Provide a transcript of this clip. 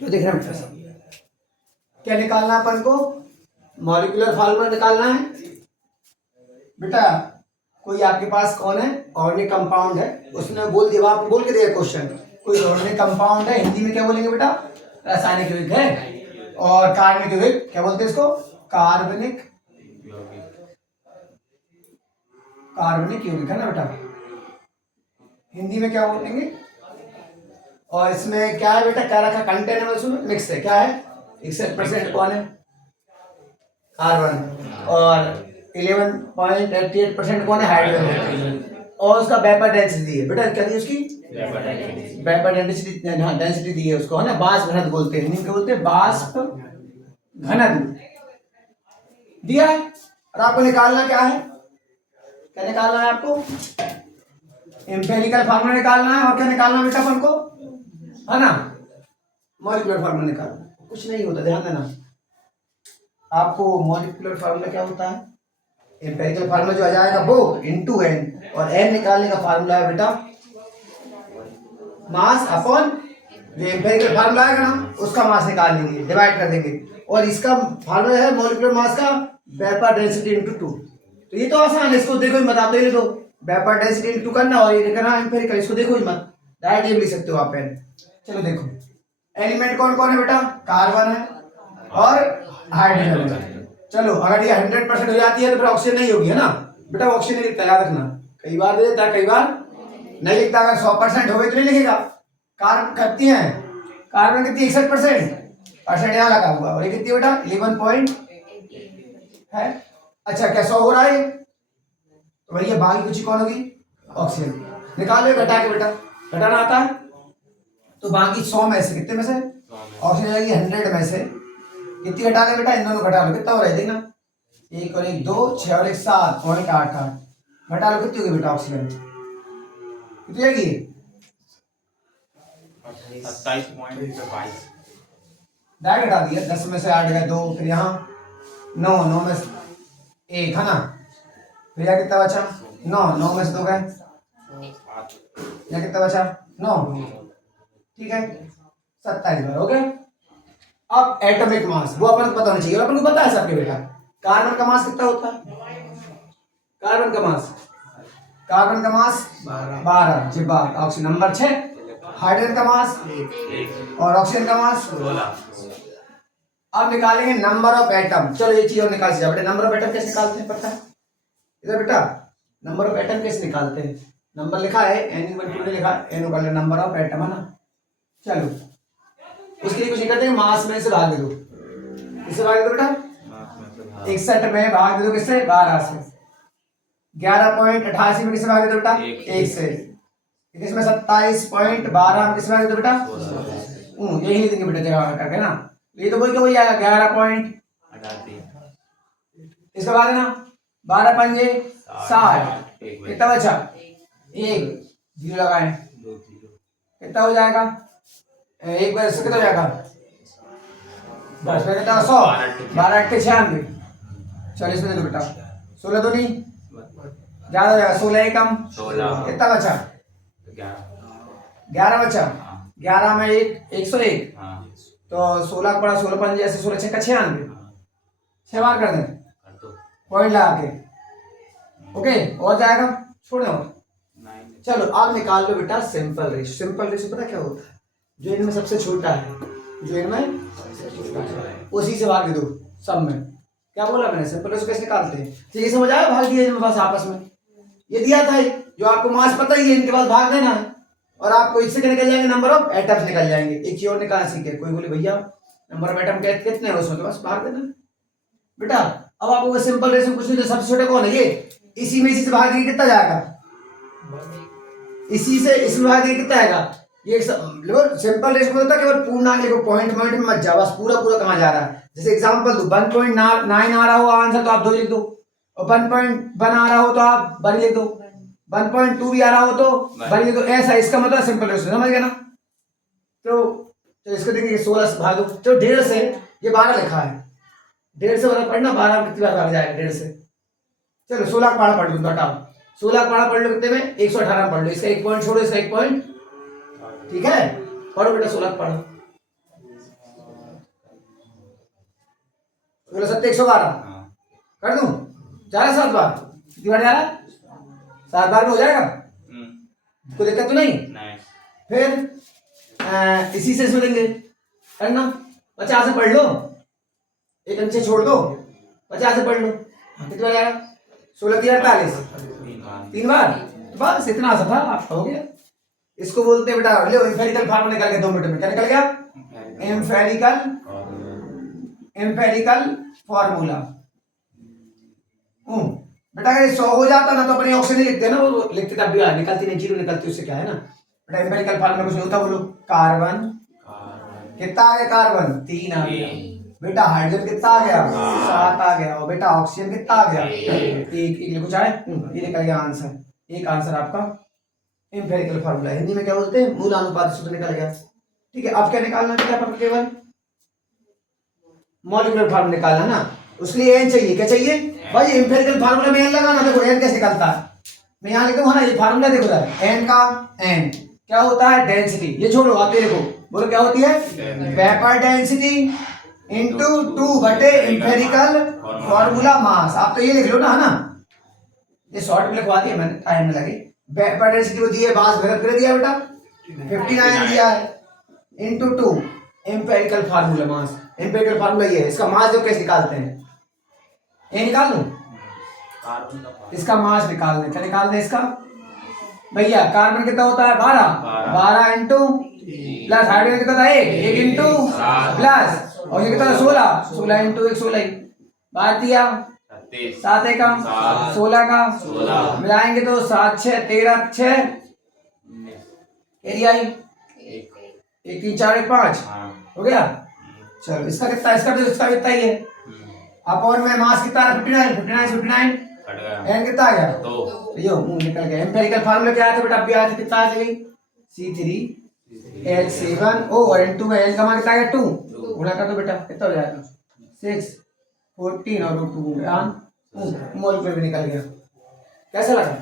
तो देख रहे हैं बेटा सब क्या निकालना है अपन को, मॉलिक्यूलर फार्मूला निकालना है बेटा। कोई आपके पास कौन है, ऑर्गेनिक कंपाउंड है, उसने बोल दिया, आपको बोल के दिया क्वेश्चन, कोई ऑर्गेनिक कंपाउंड है, हिंदी में क्या बोलेंगे बेटा, रासायनिक यौगिक है। और कार्बनिक यौगिक क्या बोलते हैं इसको, कार्बनिक यौगिक है ना बेटा, हिंदी में क्या बोलेंगे। और इसमें क्या है बेटा, क्या रखा कंटेंट है उसमें, मिक्स है, क्या है 61% कौन है, कार्बन, और 11.88% कौन है, हाइड्रोजन। और उसका वेपर डेंसिटी दी है बेटा, क्या दी उसकी वेपर डेंसिटी, हाँ डेंसिटी दी है उसको, है ना, वाष्प घनत्व बोलते हैं, हिंदी में बोलते हैं वाष्प घनत्व दिया है। और आपको निकालना क्या है, क्या निकालना है आपको, एम्पिरिकल फार्मूला निकालना है। और क्या निकालना बेटा अपन को, है ना, मॉलिक्यूलर फार्मूला निकालना, कुछ नहीं होता, ध्यान देना आपको। मॉलिक्यूलर फार्मूला क्या होता है, एम्पिरिकल फार्मूला जो आ जाएगा वो इनटू एन, और एन निकालने का फार्मूला है बेटा मास अपॉन, जो एम्पिरिकल फार्मूला आएगा ना उसका मास निकाल लेंगे, डिवाइड कर देंगे। और इसका फार्मूला है मॉलिक्यूलर मास का वेपर डेंसिटी इनटू 2। तो ये तो आसान है, इसको देखो ही मत, आप देख लो वेपर डेंसिटी इनटू करना और ये करना एम्पिरिकल, इसको देखो ही मत, डायरेक्ट ये भी लिख सकते हो आप एन। चलो देखो एलिमेंट कौन कौन है बेटा, कार्बन है और हाइड्रोजन है। चलो अगर ये 100% हो जाती है तो फिर ऑक्सीजन नहीं होगी, है ना बेटा, ऑक्सीजन नहीं लिखता, याद रखना, कई बार दे देता है कई बार नहीं लिखता। अगर 100% हो गई तो नहीं लिखेगा। कार्बन कितनी है, कार्बन कितनी 61% यहाँ लगा हुआ, और ये कितनी बेटा 11 पॉइंट है। अच्छा क्या 100 हो रहा है, तो भैया बाकी कुछ कौन होगी, ऑक्सीजन। निकालो घटा के बेटा, घटाना आता है तो बाकी 100 में से कितने में से ऑक्सीजन आएगी 100 में से, कितनी घटा ले बेटा, इन दोनों घटा लो, कितना हो रहा है देखना, 1 और 1 2, 6 और 1 7, और 1 8 8, घटा लो कितनी होगी बेटा ऑक्सीजन, कितनी आएगी 27.22। डायरेक्ट घटा दिया, 10 में से 8 गए 2, फिर यहाँ 9, 9 में से 1 है ना, फिर यहाँ कितना बचा 9, 9 में से 2 गए, यहाँ कितना बचा 9, ठीक है 27 बार हो गए। अब एटॉमिक मास वो अपन को पता होना चाहिए, और अपन को पता है सबके बेटा, कार्बन का मास कितना होता है, कार्बन का मास 12 जी बात, ऑक्सीजन नंबर 6, हाइड्रोजन का मास 1 और ऑक्सीजन का मास 16। अब निकालेंगे नंबर ऑफ एटम। चलो ये चीज और निकाल सकते बेटा, नंबर ऑफ एटम कैसे निकालते हैं पता है, इधर बेटा नंबर ऑफ एटम कैसे निकालते हैं, नंबर लिखा है n1 ने लिखा है, n का नंबर ऑफ एटम है ना। चलो उसके लिए कुछ नहीं करते, मास में से भाग दे दो, किससे भाग दे दो बेटा, 61 में भाग दे दो किससे, 12 से, 11.88 में किससे भाग दे दो बेटा, 1 से, इसमें 27.12 में किससे भाग दे दो बेटा, यही लिखेंगे बेटा जगह करके ना, ये तो बोल के वही आया 11.88, इसके बाद है ना 12 पंजे 60, कितना बचा 1 0 लगाए, कितना हो जाएगा, एक बार इससे कितना हो जाएगा 10 में कितना 100, 12 8 96, 40 में दे दो बेटा, 16 तो नहीं ज्यादा हो जाएगा, 16 ही कम 16, कितना बचा 11 बचा, 11 में 101, तो 16 पड़ा, 16 पंजे ऐसे 16 6 का 96, 6 बार कर दें पॉइंट लगा के, ओके और जाएगा छोड़ दो। चलो आप निकाल लो बेटा सिंपल रेशियो। सिंपल रेशियो पता क्या होता है, जो इनमें सबसे छोटा है, जो इनमें उसी से भाग दे दो सब में। क्या बोला मैंने, सिंपल रेशियो कैसे निकालते हैं, तो ये समझ आया, भाग दिया इनमें बस आपस में, ये दिया था जो आपको मास पता ही है, इनके पास भाग देना है और आपको इससे क्या निकल जाएंगे, नंबर ऑफ एटम्स निकल जाएंगे। एक चीज और निकालना सीखे, कोई बोले भैया नंबर ऑफ एटम कितने हैं उसमें, तो बस भाग देना बेटा। अब आपको सिंपल रेशियो कुछ नहीं, तो सबसे छोटे कौन है ये, इसी में इसी से भाग देंगे कितना जाएगा, इसी से इसमें भाग देंगे कितना आएगा, ये सिंपल रेशियो होता है केवल पूर्णांक लिखो, पॉइंट पॉइंट में मत जाओ, बस पूरा पूरा कहाँ जा रहा है। जैसे एग्जांपल दो 1.9 आ रहा हो आंसर तो आप 2 लिख दो, और 1.1 आ रहा हो तो आप 1 लिख दो, 1.2 भी आ रहा हो तो 1 लिख दो, ऐसा इसका मतलब सिंपल रेशियो, समझ गया ना। तो इसको देखिए 16 से भाग दो, तो 1.5 से ये 12 लिखा है, 1.5 से वाला पढ़ना, 12 कितनी बार भाग जाएगा 1.5 से। चलो 16 पढ़ा पढ़ लो, हटाओ 16 पढ़ा पढ़ लो कितने में 118 पढ़ लो, इसका 1 पॉइंट छोड़ो, इसका 1 पॉइंट, ठीक है पढ़ो बेटा 16 पढ़ो, बोलो 7 112 हाँ कर दूं, जा रहा 7 बार, कितनी बार जा रहा, 7 बार में हो जाएगा, कोई दिक्कत तो नहीं। नहीं फिर इसी से इसमें देंगे करना, 50 से पढ़ लो, एक अंश छोड़ दो, 50 से पढ़ लो, कितनी बार जाएगा, 16 3 48, 3 बार, तो बस इतना आसान था, आपका हो गया। इसको बोलते हैं बेटा, लो एम्पिरिकल फार्मूला निकल गया 2 मिनट में, क्या निकल गया, एम्पिरिकल फार्मूला। बेटा अगर 100 हो जाता ना तो अपने ऑप्शन ही लिखते हैं ना, वो लिखते तब भी निकलती नहीं, जीरो निकलती, उससे क्या है ना बेटा, एम्पिरिकल फार्मूला कुछ नहीं होता, बोलो कार्बन कितना आ गया, कार्बन 3 आ गया बेटा, हाइड्रोजन कितना आ गया 7 आ गया, और बेटा ऑक्सीजन कितना आ गया 1 कुछ आए, ये निकल गया आंसर, एक आंसर आपका एम्पिरिकल फार्मूला, हिंदी में क्या बोलते हैं, मूल अनुपात सूत्र निकल गया। ठीक है, अब क्या निकालना है पर केवल मॉलिक्यूलर फार्मूला निकालना ना, उसके लिए एन चाहिए, क्या चाहिए भाई, एम्पिरिकल फार्मूला में एन लगाना, देखो एन कैसे निकलता है, मैं यहाँ लिखता हूँ ना, ये फार्मूला देखो रहा एन का, एन क्या होता है डेंसिटी, ये छोड़ो आप ये देखो, बोलो क्या होती है, वेपर डेंसिटी इनटू 2 बटे एम्पिरिकल फार्मूला मास, आप तो ये लिख लो ना, है ना, ये शॉर्ट में लिखवा दिया मैंने, टाइम में लगे, वेपर डेंसिटी दी है, मास भर दिया बेटा 59 दिया है, into 2 empirical formula mass, empirical formula ये है, इसका मास जो कैसे निकालते हैं, ये निकाल लूं, इसका मास निकालना है, क्या निकालना है इसका भैया, कार्बन कितना होता है 12 इंटू प्लस हाइड्रोजन कितना था 1 इंटू प्लस, और ये कितना 16 इंटू 1 16 बात दिया, 7 1 16 का मिलाएंगे तो 7 6 13 6 एरिया 1 3 4 1 5 हो गया। चलो इसका कितना, इसका तो इसका कितना ही है, अपॉन में मास कितना है 59 एन कितना आ गया, तो ये मुंह निकल गया। एम्पिरिकल फार्मूला क्या आया था बेटा, अब भी आया था, कितना आ गई C3H7O, और इनटू में एन का मान कितना आ गया 2, गुणा कर दो बेटा, कितना हो जाएगा 6 14 और 2 मोल पे भी निकल गया। कैसा लगा?